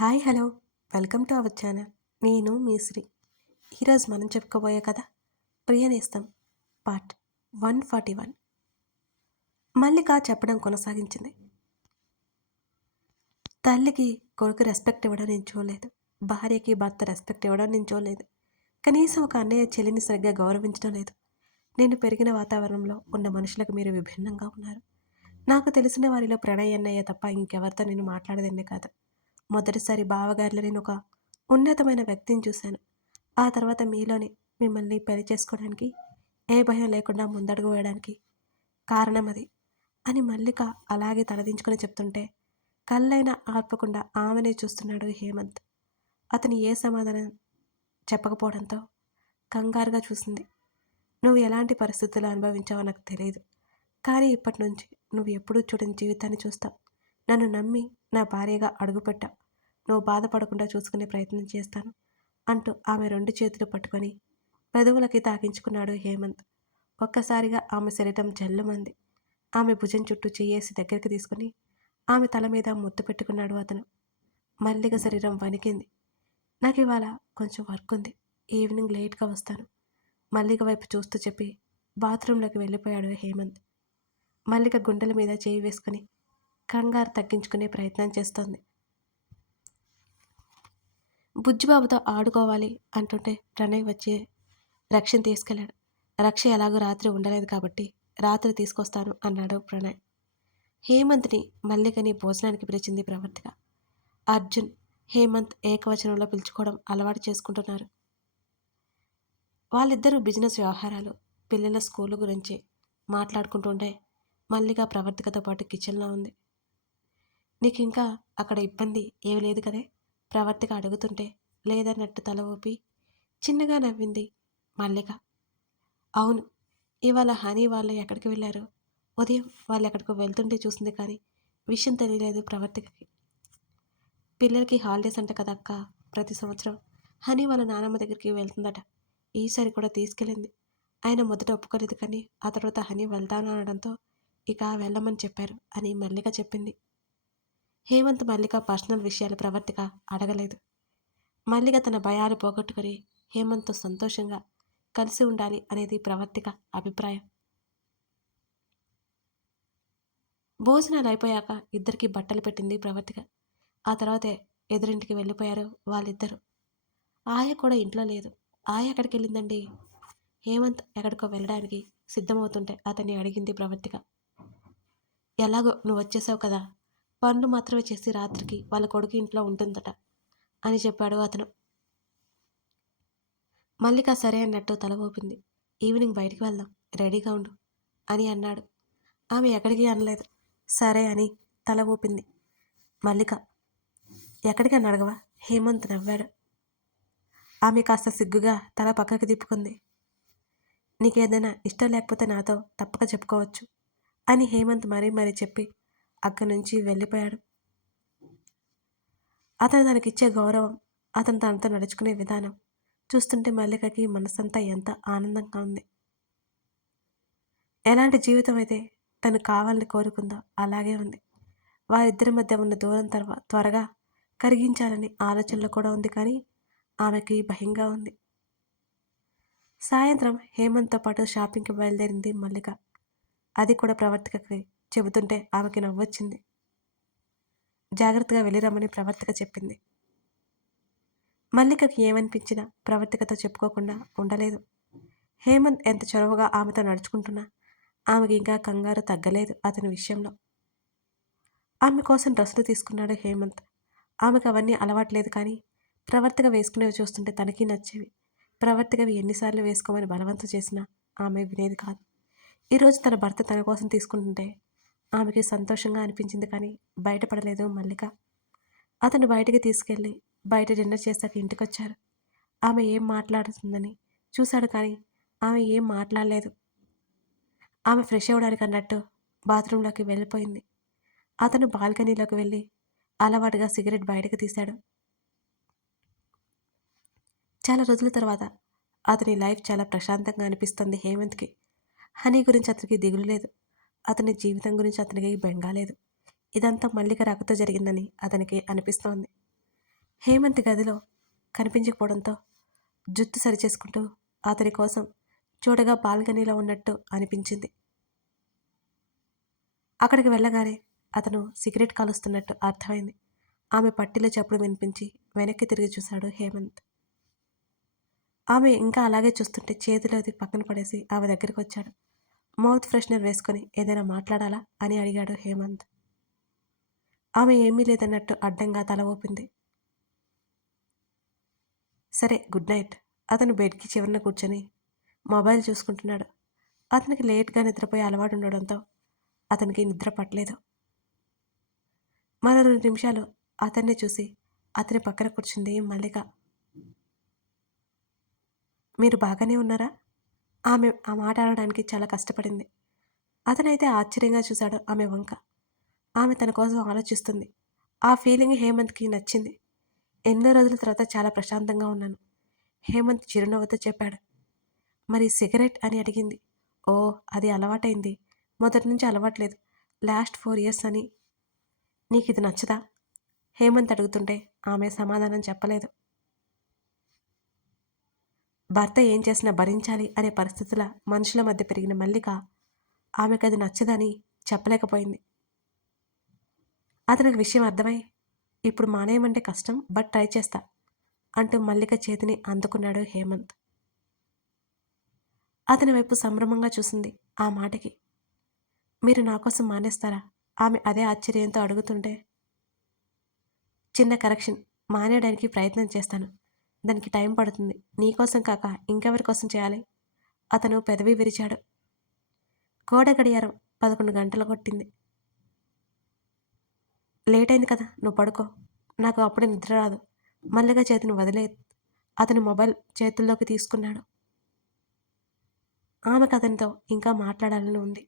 Hi hello welcome to our channel. నేను మీ శ్రీ. ఈరోజు మనం చెప్పుకోబోయే కథ ప్రియనేస్తం పార్ట్ 141. మల్లిక చెప్పడం కొనసాగించింది. తల్లికి కొడుకు రెస్పెక్ట్ ఇవ్వడం నేను చూడలేదు. భార్యకి భర్త రెస్పెక్ట్ ఇవ్వడం నేను చూడలేదు. కనీసం ఒక అన్నయ్య చెల్లిని సరిగ్గా గౌరవించడం లేదు. నేను పెరిగిన వాతావరణంలో ఉన్న మనుషులకు మీరు విభిన్నంగా ఉన్నారు. నాకు తెలిసిన వారిలో ప్రణయ్ అన్నయ్య తప్ప ఇంకెవరితో నేను మాట్లాడేదాన్నే కాదు. మొదటిసారి బావగారిలో నేను ఒక ఉన్నతమైన వ్యక్తిని చూశాను. ఆ తర్వాత మీలోనే మిమ్మల్ని పెళ్లి చేసుకోవడానికి ఏ భయం లేకుండా ముందడుగు వేయడానికి కారణం అది అని మల్లిక అలాగే తలదించుకొని చెప్తుంటే కళ్ళైనా ఆర్పకుండా ఆమెనే చూస్తున్నాడు హేమంత్. అతను ఏ సమాధానం చెప్పకపోవడంతో కంగారుగా చూసింది. నువ్వు ఎలాంటి పరిస్థితులు అనుభవించావో నాకు తెలియదు, కానీ ఇప్పటి నుంచి నువ్వు ఎప్పుడూ చూడని జీవితాన్ని చూస్తావు. నన్ను నమ్మి నా భార్యగా అడుగుపెట్టావు. నువ్వు బాధపడకుండా చూసుకునే ప్రయత్నం చేస్తాను అంటూ ఆమె 2 చేతులు పట్టుకొని పెదవులకి తాకించుకున్నాడు హేమంత్. ఒక్కసారిగా ఆమె శరీరం జల్లుమంది. ఆమె భుజం చుట్టూ చెయ్యేసి దగ్గరికి తీసుకుని ఆమె తల మీద ముద్దు పెట్టుకున్నాడు అతను. మల్లిక శరీరం వణికింది. నాకు ఇవాళ కొంచెం వర్క్ ఉంది, ఈవినింగ్ లేట్గా వస్తాను మల్లిక వైపు చూస్తూ చెప్పి బాత్రూంలోకి వెళ్ళిపోయాడు హేమంత్. మల్లిక గుండెల మీద చేయి వేసుకుని కంగారు తగ్గించుకునే ప్రయత్నం చేస్తోంది. బుజ్జిబాబుతో ఆడుకోవాలి అంటుంటే ప్రణయ్ వచ్చి రక్షని తీసుకెళ్లాడు. రక్ష ఎలాగో రాత్రి ఉండలేదు కాబట్టి రాత్రి తీసుకొస్తాను అన్నాడు ప్రణయ్. హేమంత్ని మల్లికని భోజనానికి పిలిచింది ప్రవర్తిక. అర్జున్, హేమంత్ ఏకవచనంలో పిలుచుకోవడం అలవాటు చేసుకుంటున్నారు. వాళ్ళిద్దరూ బిజినెస్ వ్యవహారాలు, పిల్లల స్కూలు గురించి మాట్లాడుకుంటుంటే మల్లిక ప్రవర్తికతో పాటు కిచెన్లో ఉంది. నీకు ఇంకా అక్కడ ఇబ్బంది ఏమీ లేదు కదే? ప్రవర్తిక అడుగుతుంటే లేదన్నట్టు తల ఊపి చిన్నగా నవ్వింది మల్లిక. అవును, ఇవాళ హనీ వాళ్ళు ఎక్కడికి వెళ్ళారు? ఉదయం వాళ్ళు ఎక్కడికో వెళ్తుంటే చూసింది, కానీ విషయం తెలియలేదు ప్రవర్తికకి. పిల్లలకి హాలిడేస్ అంట కదా అక్క, ప్రతి సంవత్సరం హనీ వాళ్ళ నానమ్మ దగ్గరికి వెళ్తుందట. ఈసారి కూడా తీసుకెళ్ళింది. ఆయన మొదట ఒప్పుకోలేదు, కానీ ఆ తర్వాత హనీ వెళ్తాను అనడంతో ఇక వెళ్ళమని చెప్పారు అని మల్లిక చెప్పింది. హేమంత్ మల్లిక పర్సనల్ విషయాలు ప్రవర్తిక అడగలేదు. మల్లిక తన భయాలు పోగొట్టుకుని హేమంత్తో సంతోషంగా కలిసి ఉండాలి అనేది ప్రవర్తిక అభిప్రాయం. భోజనాలు అయిపోయాక ఇద్దరికి బట్టలు పెట్టింది ప్రవర్తిక. ఆ తర్వాత ఎదురింటికి వెళ్ళిపోయారు వాళ్ళిద్దరూ. ఆయ కూడా ఇంట్లో లేదు. ఆయ ఎక్కడికి వెళ్ళిందండి? హేమంత్ ఎక్కడికో వెళ్ళడానికి సిద్ధమవుతుంటే అతన్ని అడిగింది ప్రవర్తిక. ఎలాగో నువ్వు వచ్చేసావు కదా, పనులు మాత్రమే చేసి రాత్రికి వాళ్ళ కొడుకు ఇంట్లో ఉంటుందట అని చెప్పాడు అతను. మల్లిక సరే అన్నట్టు తల ఊపింది. ఈవినింగ్ బయటికి వెళ్దాం, రెడీగా ఉండు అని అన్నాడు. ఆమె ఎక్కడికి అనలేదు, సరే అని తల ఊపింది. మల్లిక ఎక్కడికి అని అడగవా? హేమంత్ నవ్వాడు. ఆమె కాస్త సిగ్గుగా తల పక్కకి తిప్పుకుంది. నీకేదైనా ఇష్టం లేకపోతే నాతో తప్పక చెప్పుకోవచ్చు అని హేమంత్ మరీ చెప్పి అక్కడి నుంచి వెళ్ళిపోయాడు. అతను తనకిచ్చే గౌరవం, అతను తనతో నడుచుకునే విధానం చూస్తుంటే మల్లికకి మనసంతా ఎంత ఆనందంగా ఉంది. ఎలాంటి జీవితం అయితే తను కావాలని కోరుకుందో అలాగే ఉంది. వారిద్దరి మధ్య ఉన్న దూరం త్వరగా కరిగించాలని ఆలోచనలో కూడా ఉంది, కానీ ఆమెకి భయంగా ఉంది. సాయంత్రం హేమంత్తో పాటు షాపింగ్కి బయలుదేరింది మల్లిక. అది కూడా ప్రవర్తికకి చెబుతుంటే ఆమెకి నవ్వొచ్చింది. జాగ్రత్తగా వెళ్ళిరమ్మని ప్రవర్తిక చెప్పింది. మల్లికకి ఏమనిపించినా ప్రవర్తికతో చెప్పుకోకుండా ఉండలేదు. హేమంత్ ఎంత చొరవగా ఆమెతో నడుచుకుంటున్నా ఆమెకి ఇంకా కంగారు తగ్గలేదు అతని విషయంలో. ఆమె కోసం డ్రెస్సులు తీసుకున్నాడు హేమంత్. ఆమెకు అవన్నీ అలవాట్లేదు, కానీ ప్రవర్తిక వేసుకునేవి చూస్తుంటే తనకి నచ్చేవి. ప్రవర్తికవి ఎన్నిసార్లు వేసుకోమని బలవంతం చేసినా ఆమె వినేది కాదు. ఈరోజు తన భర్త తన కోసం తీసుకుంటుంటే ఆమెకి సంతోషంగా అనిపించింది, కానీ బయటపడలేదు మల్లిక. అతను బయటికి తీసుకెళ్ళి బయట డిన్నర్ చేశాక ఇంటికొచ్చారు. ఆమె ఏం మాట్లాడుతుందని చూశాడు, కానీ ఆమె ఏం మాట్లాడలేదు. ఆమె ఫ్రెష్ అవ్వడానికి అన్నట్టు బాత్రూంలోకి వెళ్ళిపోయింది. అతను బాల్కనీలోకి వెళ్ళి అలవాటుగా సిగరెట్ బయటకు తీశాడు. చాలా రోజుల తర్వాత అతని లైఫ్ చాలా ప్రశాంతంగా అనిపిస్తుంది హేమంత్కి. హనీ గురించి అతనికి దిగులు లేదు. అతని జీవితం గురించి అతనికి బెంగా లేదు. ఇదంతా మల్లిక రాకతో జరిగిందని అతనికి అనిపిస్తోంది. హేమంత్ గదిలో కనిపించకపోవడంతో జుత్తు సరిచేసుకుంటూ అతని కోసం చూడగా బాల్కనీలో ఉన్నట్టు అనిపించింది. అక్కడికి వెళ్ళగానే అతను సిగరెట్ కాలుస్తున్నట్టు అర్థమైంది. ఆమె పట్టీలో చప్పుడు వినిపించి వెనక్కి తిరిగి చూశాడు హేమంత్. ఆమె ఇంకా అలాగే చూస్తుంటే చేతిలోది పక్కన పడేసి ఆమె దగ్గరికి వచ్చాడు. మౌత్ ఫ్రెషనర్ వేసుకొని ఏదైనా మాట్లాడాలా అని అడిగాడు హేమంత్. ఆమె ఏమీ లేదన్నట్టు అడ్డంగా తల ఊపింది. సరే, గుడ్ నైట్. అతను బెడ్కి చివరన కూర్చొని మొబైల్ చూసుకుంటున్నాడు. అతనికి లేట్గా నిద్రపోయే అలవాటు ఉండడంతో అతనికి నిద్ర పట్టలేదు. మరో 2 నిమిషాలు అతన్ని చూసి అతని పక్కన కూర్చుంది మల్లిక. మీరు బాగానే ఉన్నారా? ఆమె ఆ మాట అనడానికి చాలా కష్టపడింది. అతనైతే ఆశ్చర్యంగా చూశాడు ఆమె వంక. ఆమె తన కోసం ఆలోచిస్తుంది. ఆ ఫీలింగ్ హేమంత్కి నచ్చింది. ఎన్నో రోజుల తర్వాత చాలా ప్రశాంతంగా ఉన్నాను. హేమంత్ చిరునవ్వుతో చెప్పాడు. మరి సిగరెట్ అని అడిగింది. ఓ, అది అలవాటైంది. మొదటి నుంచి అలవాట్లేదు. లాస్ట్ 4 ఇయర్స్ అని. నీకిది నచ్చదా? హేమంత్ అడుగుతుంటే ఆమె సమాధానం చెప్పలేదు. భర్త ఏం చేసినా భరించాలి అనే పరిస్థితుల మనుషుల మధ్య పెరిగిన మల్లిక ఆమెకది నచ్చదని చెప్పలేకపోయింది. అతనికి విషయం అర్థమై, ఇప్పుడు మానేయమంటే కష్టం, బట్ ట్రై చేస్తా అంటూ మల్లిక చేతిని అందుకున్నాడు హేమంత్. అతని వైపు సంభ్రమంగా చూసింది ఆ మాటకి. మీరు నా కోసం మానేస్తారా? ఆమె అదే ఆశ్చర్యంతో అడుగుతుంటే, చిన్న కరెక్షన్, మానేయడానికి ప్రయత్నం చేస్తాను. దానికి టైం పడుతుంది. నీకోసం కాక ఇంకెవరి కోసం చేయాలి? అతను పెదవి విరిచాడు. గోడ గడియారం 11 గంటలు కొట్టింది. లేట్ అయింది కదా, నువ్వు పడుకో. నాకు అప్పుడే నిద్ర రాదు. మల్లిక చేతిని వదిలే అతని మొబైల్ చేతుల్లోకి తీసుకున్నాడు. ఆమెకు అతనితో ఇంకా మాట్లాడాలని ఉంది.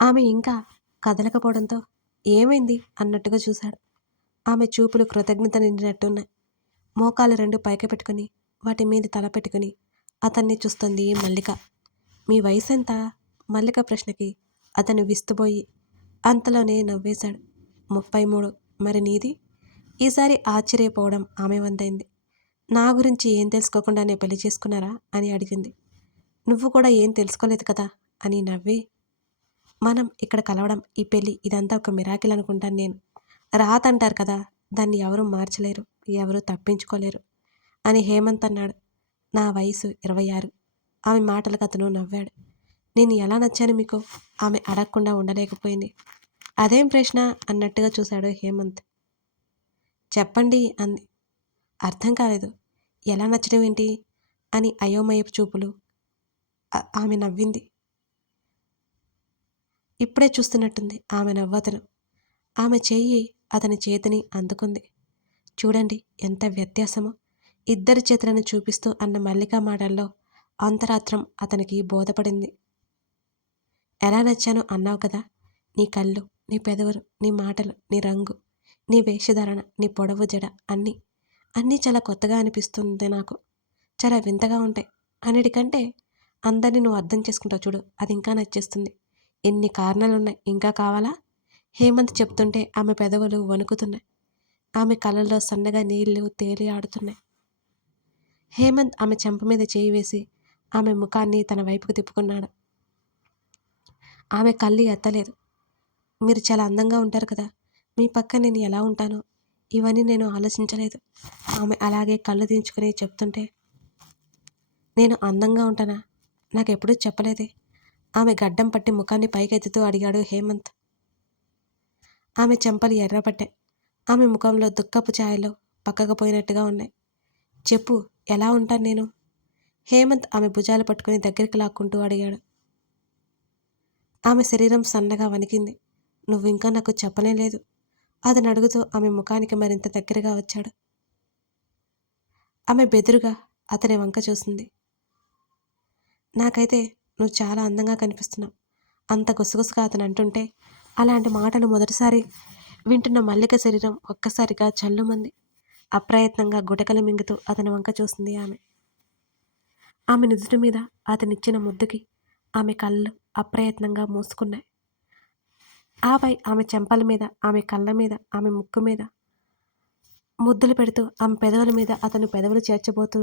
ఆమె ఇంకా కదలకపోవడంతో ఏమైంది అన్నట్టుగా చూశాడు. ఆమె చూపులు కృతజ్ఞత నిండినట్టున్నాయి. మోకాలు 2 పైకి పెట్టుకుని వాటి మీద తల పెట్టుకుని అతన్ని చూస్తుంది మల్లిక. మీ వయసు ఎంత? మల్లిక ప్రశ్నకి అతను విస్తుపోయి అంతలోనే నవ్వేశాడు. 33. మరి నీది? ఈసారి ఆశ్చర్యపోవడం ఆమె వంతైంది. నా గురించి ఏం తెలుసుకోకుండానే పెళ్లి చేసుకున్నారా అని అడిగింది. నువ్వు కూడా ఏం తెలుసుకోలేదు కదా అని నవ్వి, మనం ఇక్కడ కలవడం, ఈ పెళ్ళి, ఇదంతా ఒక మిరాకిల్ అనుకుంటాను నేను. రాత అంటారు కదా, దాన్ని ఎవరూ మార్చలేరు, ఎవరూ తప్పించుకోలేరు అని హేమంత్ అన్నాడు. నా వయసు 26. ఆమె మాటలకు అతను నవ్వాడు. నేను ఎలా నచ్చాను మీకు? ఆమె అడగకుండా ఉండలేకపోయింది. అదేం ప్రశ్న అన్నట్టుగా చూశాడు హేమంత్. చెప్పండి అంది. అర్థం కాలేదు. ఎలా నచ్చడం ఏంటి అని అయోమయపు చూపులు. ఆమె నవ్వింది. ఇప్పుడే చూస్తున్నట్టుంది ఆమె నవ్వతను. ఆమె చెయ్యి అతని చేతిని అందుకుంది. చూడండి ఎంత వ్యత్యాసమో, ఇద్దరి చేతులను చూపిస్తూ అన్న మల్లిక మాటల్లో అంతరాత్రం అతనికి బోధపడింది. ఎలా నచ్చానో అన్నావు కదా, నీ కళ్ళు, నీ పెదవులు, నీ మాటలు, నీ రంగు, నీ వేషధారణ, నీ పొడవు జడ, అన్నీ చాలా కొత్తగా అనిపిస్తుంది నాకు. చాలా వింతగా ఉంటాయి. అన్నిటికంటే అందరినీ నువ్వు అర్థం చేసుకుంటావు చూడు, అది ఇంకా నచ్చేస్తుంది. ఎన్ని కారణాలున్నాయి, ఇంకా కావాలా? హేమంత్ చెప్తుంటే ఆమె పెదవులు వణుకుతున్నాయి. ఆమె కళ్ళల్లో సన్నగా నీళ్లు తేలి ఆడుతున్నాయి. హేమంత్ ఆమె చెంప మీద చేయి వేసి ఆమె ముఖాన్ని తన వైపుకు తిప్పుకున్నాడు. ఆమె కళ్ళు ఎత్తలేదు. మీరు చాలా అందంగా ఉంటారు కదా, మీ పక్క నేను ఎలా ఉంటానో ఇవన్నీ నేను ఆలోచించలేదు. ఆమె అలాగే కళ్ళు దించుకుని చెప్తుంటే, నేను అందంగా ఉంటానా? నాకెప్పుడూ చెప్పలేదే. ఆమె గడ్డం పట్టి ముఖాన్ని పైకెత్తుతూ అడిగాడు హేమంత్. ఆమె చెంపలు ఎర్రబడ్డాయి. ఆమె ముఖంలో దుఃఖపు ఛాయలు పక్కకు పోయినట్టుగా ఉన్నాయి. చెప్పు, ఎలా ఉంటాను నేను? హేమంత్ ఆమె భుజాలు పట్టుకుని దగ్గరికి లాక్కుంటూ అడిగాడు. ఆమె శరీరం సన్నగా వణికింది. నువ్వు ఇంకా నాకు చెప్పలేదు అతను అడుగుతూ ఆమె ముఖానికి మరింత దగ్గరగా వచ్చాడు. ఆమె బెదురుగా అతని వంక చూసింది. నాకైతే నువ్వు చాలా అందంగా కనిపిస్తున్నావు అంత గుసగుసగా అతను అంటుంటే, అలాంటి మాటలు మొదటిసారి వింటున్న మల్లిక శరీరం ఒక్కసారిగా చల్లుమంది. అప్రయత్నంగా గుటకలు మింగుతూ అతని వంక చూసింది ఆమె. ఆమె నుదుటి మీద అతనిచ్చిన ముద్దుకి ఆమె కళ్ళు అప్రయత్నంగా మూసుకున్నాయి. ఆపై ఆమె చెంపల మీద, ఆమె కళ్ళ మీద, ఆమె ముక్కు మీద ముద్దులు పెడుతూ ఆమె పెదవుల మీద అతను పెదవులు చేర్చబోతూ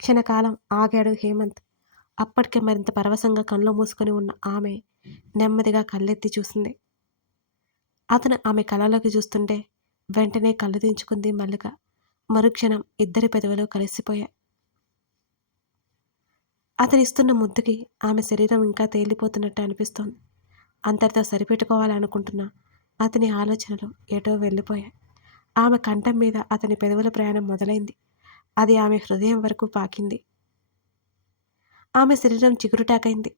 క్షణకాలం ఆగాడు హేమంత్. అప్పటికే మరింత పరవశంగా కళ్ళు మూసుకొని ఉన్న ఆమె నెమ్మదిగా కళ్ళెత్తి చూసింది. అతను ఆమె కళ్ళలోకి చూస్తుంటే వెంటనే కళ్ళు దించుకుంది మల్లిక. మరుక్షణం ఇద్దరి పెదవులు కలిసిపోయాయి. అతనిస్తున్న ముద్దుకి ఆమె శరీరం ఇంకా తేలిపోతున్నట్టు అనిపిస్తోంది. అంతటితో సరిపెట్టుకోవాలనుకుంటున్న అతని ఆలోచనలు ఎటో వెళ్ళిపోయాయి. ఆమె కంఠం మీద అతని పెదవుల ప్రయాణం మొదలైంది. అది ఆమె హృదయం వరకు పాకింది. ఆమె శరీరం చిగురుటాకైంది.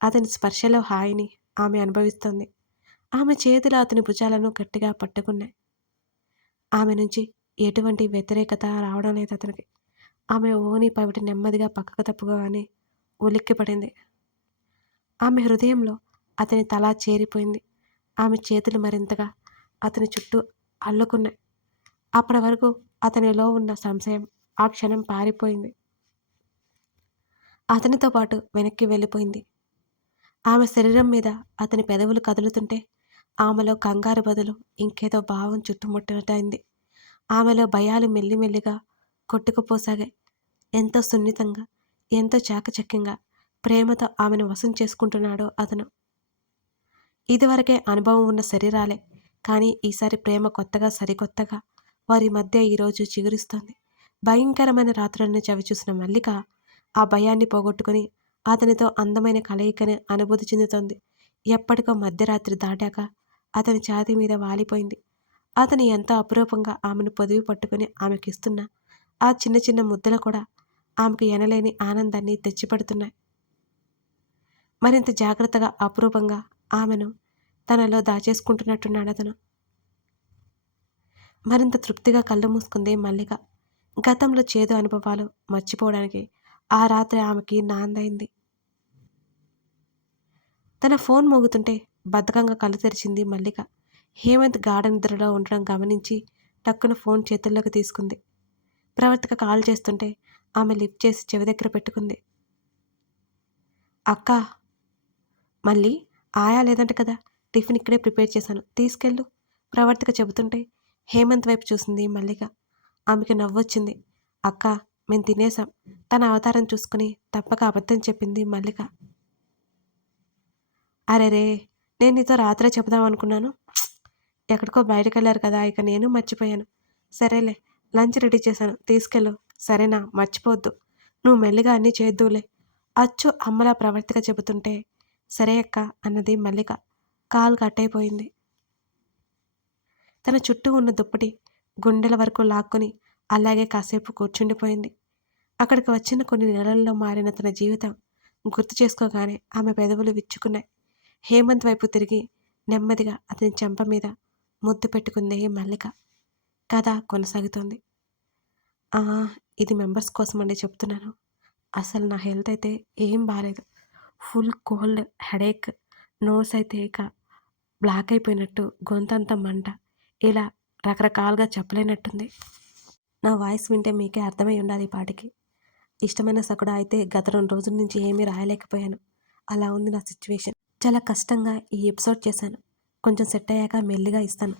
అతని స్పర్శలో హాయిని ఆమె అనుభవిస్తోంది. ఆమె చేతులు అతని భుజాలను గట్టిగా పట్టుకున్నాయి. ఆమె నుంచి ఎటువంటి వ్యతిరేకత రావడం లేదు అతనికి. ఆమె ఓని పవిటి నెమ్మదిగా పక్కకు తప్పుకోగానే ఉలిక్కిపడింది. ఆమె హృదయంలో అతని తల చేరిపోయింది. ఆమె చేతులు మరింతగా అతని చుట్టూ అల్లుకున్నాయి. అప్పటి వరకు అతనిలో ఉన్న సంశయం ఆ క్షణం పారిపోయింది. అతనితో పాటు వెనక్కి వెళ్ళిపోయింది. ఆమె శరీరం మీద అతని పెదవులు కదులుతుంటే ఆమెలో కంగారు బదులు ఇంకేదో భావం చుట్టుముట్టినట్టయింది. ఆమెలో భయాలు మెల్లిమెల్లిగా కొట్టుకుపోసాగాయి. ఎంతో సున్నితంగా, ఎంతో చాకచక్యంగా, ప్రేమతో ఆమెను వశం చేసుకుంటున్నాడో అతను. ఇదివరకే అనుభవం ఉన్న శరీరాలే, కానీ ఈసారి ప్రేమ కొత్తగా, సరికొత్తగా వారి మధ్య ఈరోజు చిగురిస్తోంది. భయంకరమైన రాత్రులను చవిచూసిన మల్లిక ఆ భయాన్ని పోగొట్టుకుని అతనితో అందమైన కలయికని అనుభూతి చెందుతోంది. ఎప్పటికో మధ్యరాత్రి దాటాక అతని ఛాతీ మీద వాలిపోయింది. అతను ఎంతో అపురూపంగా ఆమెను పొదివి పట్టుకుని ఆమెకిస్తున్న ఆ చిన్న చిన్న ముద్దలు కూడా ఆమెకు ఎనలేని ఆనందాన్ని తెచ్చిపెడుతున్నాయి. మరింత జాగ్రత్తగా, అపురూపంగా ఆమెను తనలో దాచేసుకుంటున్నట్టున్నాడు అతను. మరింత తృప్తిగా కళ్ళు మూసుకుంది మల్లిక. గతంలో చేదు అనుభవాలు మర్చిపోవడానికి ఆ రాత్రి ఆమెకి నాందైంది. తన ఫోన్ మోగుతుంటే బద్ధకంగా కళ్ళు తెరిచింది మల్లిక. హేమంత్ గాఢ నిద్రలో ఉండడం గమనించి టక్కున ఫోన్ చేతుల్లోకి తీసుకుంది. ప్రవర్తిక కాల్ చేస్తుంటే ఆమె లిఫ్ట్ చేసి చెవి దగ్గర పెట్టుకుంది. అక్కా, మళ్ళీ ఆయా లేదంట కదా, టిఫిన్ ఇక్కడే ప్రిపేర్ చేశాను, తీసుకెళ్ళు, ప్రవర్తిక చెబుతుంటే హేమంత్ వైపు చూసింది మల్లిక. ఆమెకి నవ్వొచ్చింది. అక్క, మేము తినేసాం, తన అవతారం చూసుకుని తప్పక అబద్ధం చెప్పింది మల్లిక. అరెరే, నేను నీతో రాత్రే చెబుదాం అనుకున్నాను. ఎక్కడికో బయటకు వెళ్ళారు కదా, ఇక నేను మర్చిపోయాను. సరేలే, లంచ్ రెడీ చేశాను, తీసుకెళ్ళు, సరేనా, మర్చిపోవద్దు. నువ్వు మెల్లిగా అన్నీ చేద్దువులే. అచ్చు అమ్మలా ప్రవర్తిక చెబుతుంటే సరే అక్క అన్నది మల్లిక. కాల్ కట్ అయిపోయింది. తన చుట్టూ ఉన్న దుప్పటి గుండెల వరకు లాక్కొని అలాగే కాసేపు కూర్చుండిపోయింది. అక్కడికి వచ్చిన కొన్ని నెలల్లో మారిన తన జీవితం గుర్తు చేసుకోగానే ఆమె పెదవులు విచ్చుకున్నాయి. హేమంత్ వైపు తిరిగి నెమ్మదిగా అతని చెంప మీద ముద్దు పెట్టుకుంది మల్లిక. కథ కొనసాగుతోంది. ఇది మెంబర్స్ కోసం అండి చెప్తున్నాను. అసలు నా హెల్త్ అయితే ఏం బాగాలేదు. ఫుల్ కోల్డ్, హెడేక్, నోస్ అయితే ఇక బ్లాక్ అయిపోయినట్టు, గొంతంతా మంట, ఇలా రకరకాలుగా చెప్పలేనట్టుంది. నా వాయిస్ వింటే మీకే అర్థమై ఉండాలి ఈ పాటికి. ఇష్టమైన సకుడా అయితే గత 2 రోజుల నుంచి ఏమీ రాయలేకపోయాను. అలా ఉంది నా సిచ్యువేషన్. చాలా కష్టంగా ఈ ఎపిసోడ్ చేశాను. కొంచెం సెట్ అయ్యాక మెల్లిగా ఇస్తాను.